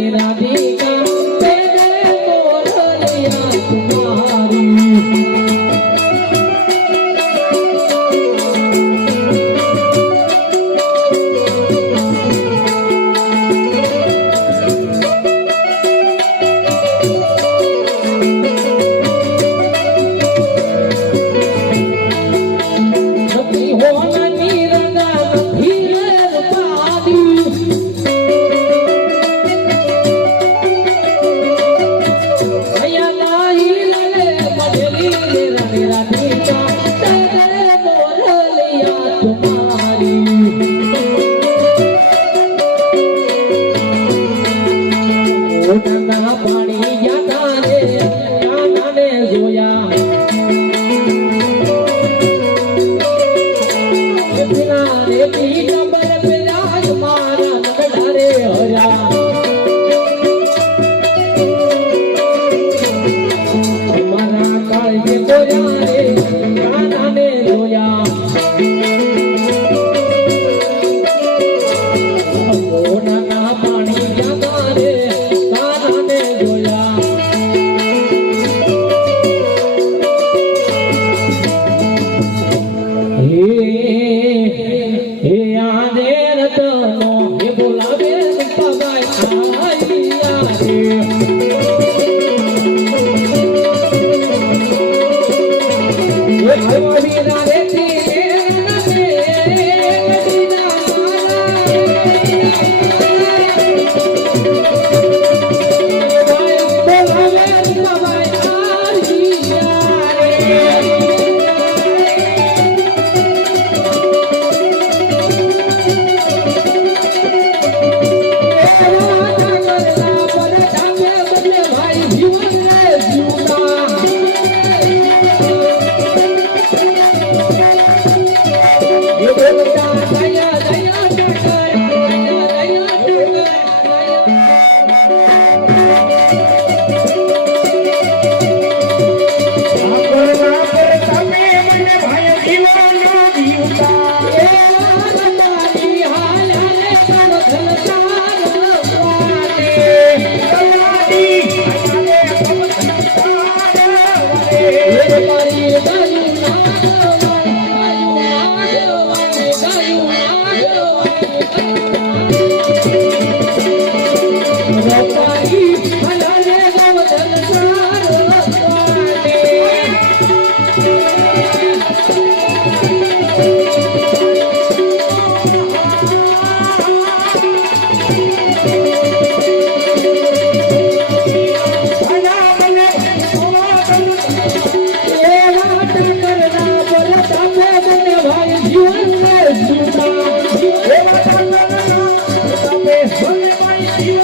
રાણી Radhika Hare Hare বাবা you got. يا